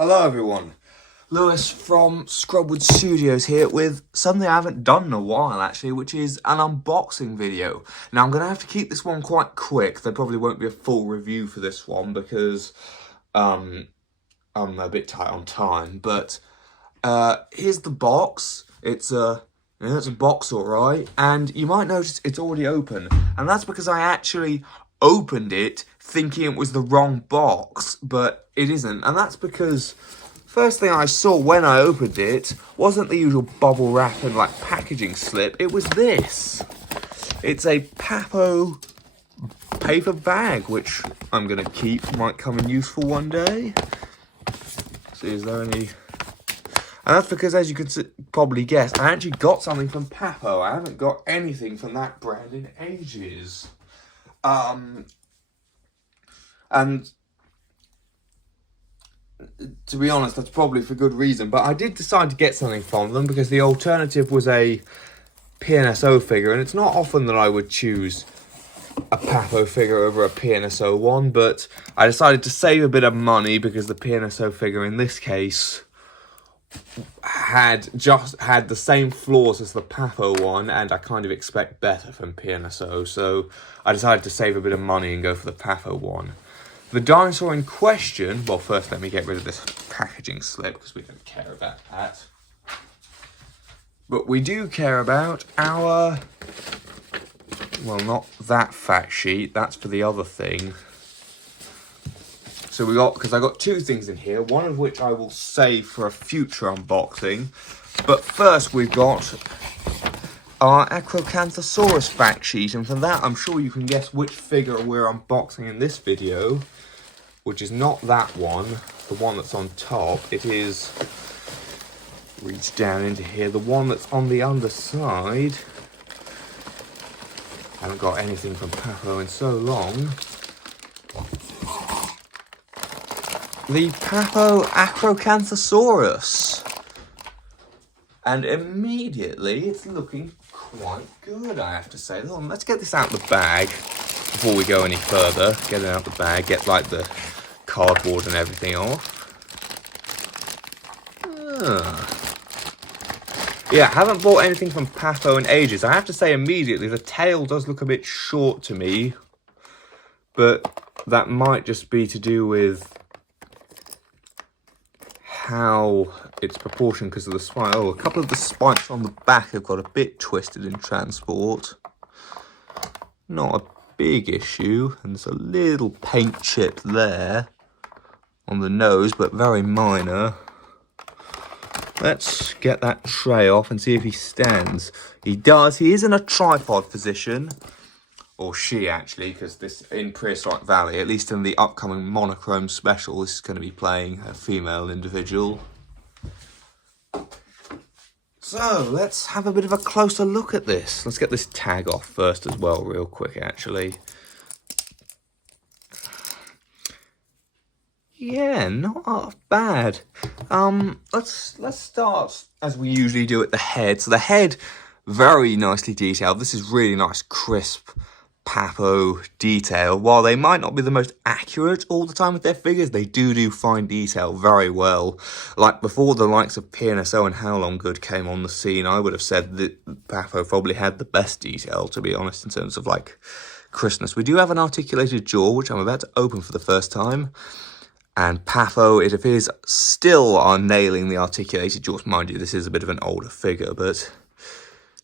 Hello everyone, Lewis from Scrubwood Studios here with something I haven't done in a while actually, which is an unboxing video. Now I'm going to have to keep this one quite quick. There probably won't be a full review for this one because I'm a bit tight on time, but here's the box. It's a box, alright, and you might notice it's already open, and that's because I actually opened it thinking it was the wrong box, but it isn't, and that's because first thing I saw when I opened it wasn't the usual bubble wrap and like packaging slip. It was this. It's a Papo paper bag, which I'm gonna keep. Might come in useful one day. See, is there any? And that's because, as you could probably guess, I actually got something from Papo. I haven't got anything from that brand in ages. And to be honest, that's probably for good reason. But I did decide to get something from them because the alternative was a PNSO figure. And it's not often that I would choose a Papo figure over a PNSO one. But I decided to save a bit of money because the PNSO figure in this case had the same flaws as the Papo one, and I kind of expect better from PNSO, so I decided to save a bit of money and go for the Papo one. The dinosaur in question, well, first let me get rid of this packaging slip because we don't care about that, but we do care about our, well, not that fact sheet, that's for the other thing. So because I got two things in here, one of which I will save for a future unboxing. But first we've got our Acrocanthosaurus fact sheet, and for that I'm sure you can guess which figure we're unboxing in this video, which is not that one, the one that's on top. It is, reach down into here, the one that's on the underside. I haven't got anything from Papo in so long. The Papo Acrocanthosaurus. And immediately it's looking quite good, I have to say. Let's get this out of the bag before we go any further. Get it out of the bag, get like the cardboard and everything off. Yeah, I haven't bought anything from Papo in ages. I have to say immediately the tail does look a bit short to me, but that might just be to do with how it's proportioned because of the spine. Oh, a couple of the spikes on the back have got a bit twisted in transport. Not a big issue, and there's a little paint chip there on the nose, but very minor. Let's get that tray off and see if he stands. He does. He is in a tripod position. Or she, actually, because this, in Prehistoric Valley, at least in the upcoming monochrome special, this is going to be playing a female individual. So, let's have a bit of a closer look at this. Let's get this tag off first as well, real quick, actually. Yeah, not bad. Let's start, as we usually do, at the head. So the head, very nicely detailed. This is really nice, crisp Papo detail. While they might not be the most accurate all the time with their figures, they do fine detail very well. Like before the likes of PNSO and Howlong Good came on the scene, I would have said that Papo probably had the best detail, to be honest, in terms of like crispness. We do have an articulated jaw, which I'm about to open for the first time. And Papo, it appears, still are nailing the articulated jaws. Mind you, this is a bit of an older figure, but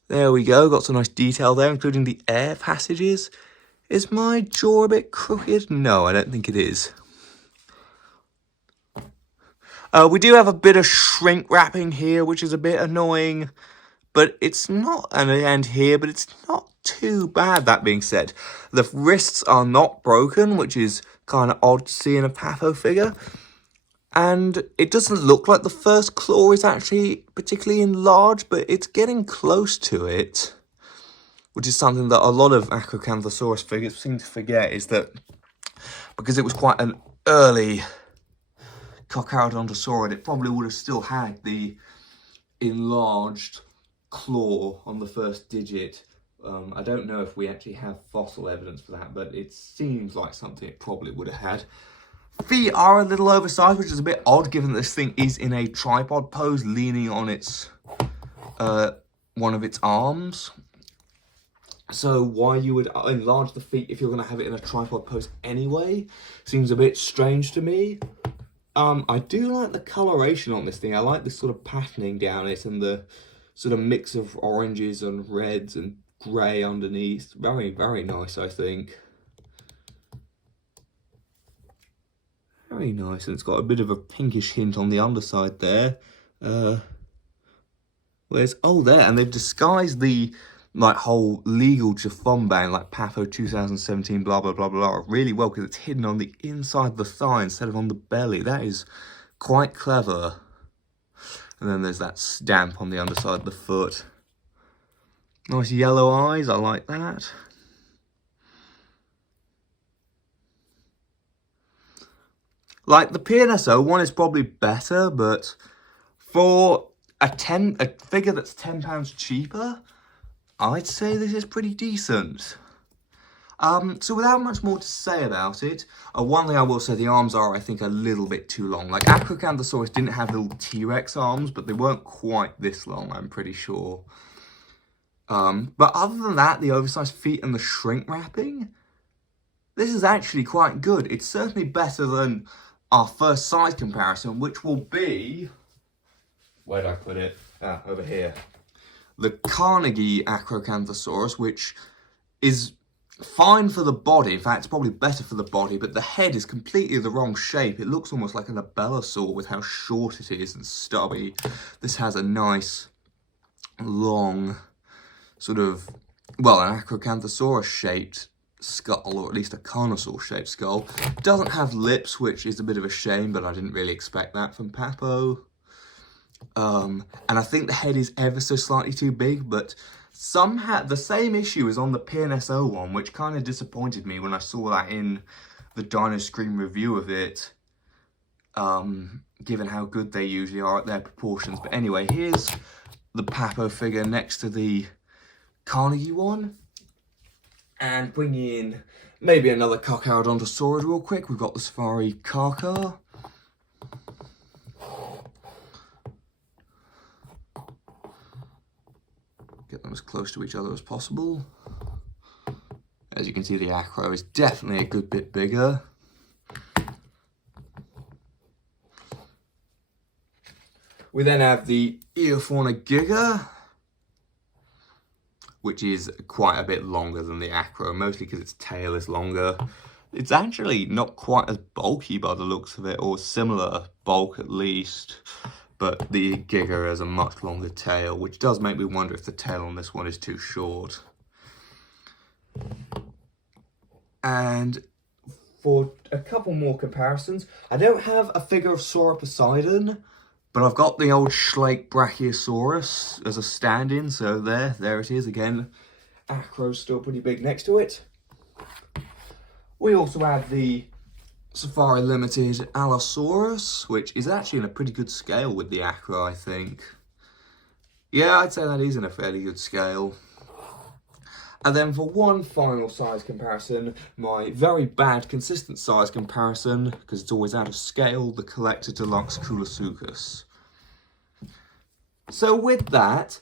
there we go. Got some nice detail there, including the air passages. Is my jaw a bit crooked? No, I don't think it is. We do have a bit of shrink wrapping here, which is a bit annoying. But it's not, and here, but it's not too bad, that being said. The wrists are not broken, which is kind of odd to see in a Papo figure. And it doesn't look like the first claw is actually particularly enlarged, but it's getting close to it. Which is something that a lot of Acrocanthosaurus figures seem to forget, is that because it was quite an early Carcharodontosaurid, it probably would have still had the enlarged claw on the first digit. I don't know if we actually have fossil evidence for that, but it seems like something it probably would have had. Feet are a little oversized, which is a bit odd given that this thing is in a tripod pose, leaning on its one of its arms. So why you would enlarge the feet if you're going to have it in a tripod pose anyway seems a bit strange to me. I do like the coloration on this thing. I like this sort of patterning down it and the sort of mix of oranges and reds and grey underneath. Very, very nice, I think. Very nice, and it's got a bit of a pinkish hint on the underside there. Where's, oh, there, and they've disguised the like whole legal chiffon band, like Papo 2017, blah, blah, blah, blah, really well, because it's hidden on the inside of the thigh instead of on the belly. That is quite clever. And then there's that stamp on the underside of the foot. Nice yellow eyes, I like that. Like, the PNSO one is probably better, but for a figure that's £10 cheaper, I'd say this is pretty decent. So without much more to say about it, one thing I will say, the arms are, I think, a little bit too long. Like, Acrocanthosaurus didn't have little T-Rex arms, but they weren't quite this long, I'm pretty sure. But other than that, the oversized feet and the shrink wrapping, this is actually quite good. It's certainly better than our first size comparison, which will be... Where did I put it? Ah, over here. The Carnegie Acrocanthosaurus, which is fine for the body. In fact, it's probably better for the body, but the head is completely the wrong shape. It looks almost like an abelisaur with how short it is and stubby. This has a nice, long, sort of, well, an Acrocanthosaurus-shaped skull, or at least a Carnosaur-shaped skull. It doesn't have lips, which is a bit of a shame, but I didn't really expect that from Papo. And I think the head is ever so slightly too big, but somehow the same issue is on the PNSO one, which kind of disappointed me when I saw that in the Dino Scream review of it, given how good they usually are at their proportions. But anyway, here's the Papo figure next to the Carnegie one. And bringing in maybe another Carcharodontosaurus real quick, we've got the Safari Carcar. Get them as close to each other as possible. As you can see, the Acro is definitely a good bit bigger. We then have the Eofauna Giga, which is quite a bit longer than the Acro, mostly because its tail is longer. It's actually not quite as bulky by the looks of it, or similar bulk at least. But the Giga has a much longer tail, which does make me wonder if the tail on this one is too short. And for a couple more comparisons, I don't have a figure of Sauroposeidon, but I've got the old Schlake Brachiosaurus as a stand-in, so there it is again. Acro's still pretty big next to it. We also have the Safari Limited Allosaurus, which is actually in a pretty good scale with the Acro, I think. Yeah, I'd say that is in a fairly good scale. And then for one final size comparison, my very bad consistent size comparison, because it's always out of scale, the Collector Deluxe Coolosuchus. So with that,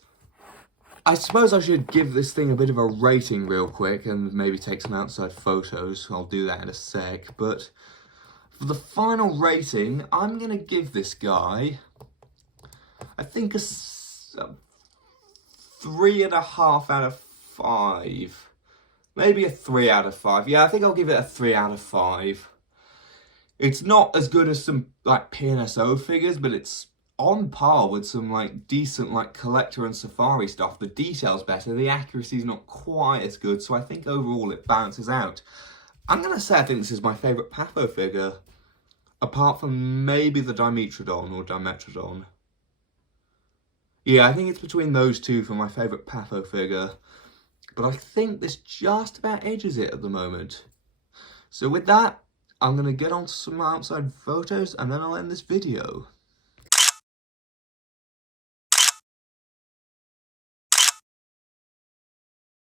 I suppose I should give this thing a bit of a rating real quick and maybe take some outside photos. I'll do that in a sec, but for the final rating, I'm going to give this guy, I think, a 3.5 out of 5. Maybe a 3 out of 5. Yeah, I think I'll give it a 3 out of 5. It's not as good as some like PNSO figures, but it's on par with some like decent like collector and safari stuff. The detail's better, the accuracy's not quite as good, so I think overall it balances out. I'm gonna say I think this is my favourite Papo figure, apart from maybe the Dimetrodon or Dimetrodon. Yeah, I think it's between those two for my favourite Papo figure, but I think this just about edges it at the moment. So with that, I'm going to get on to some outside photos and then I'll end this video.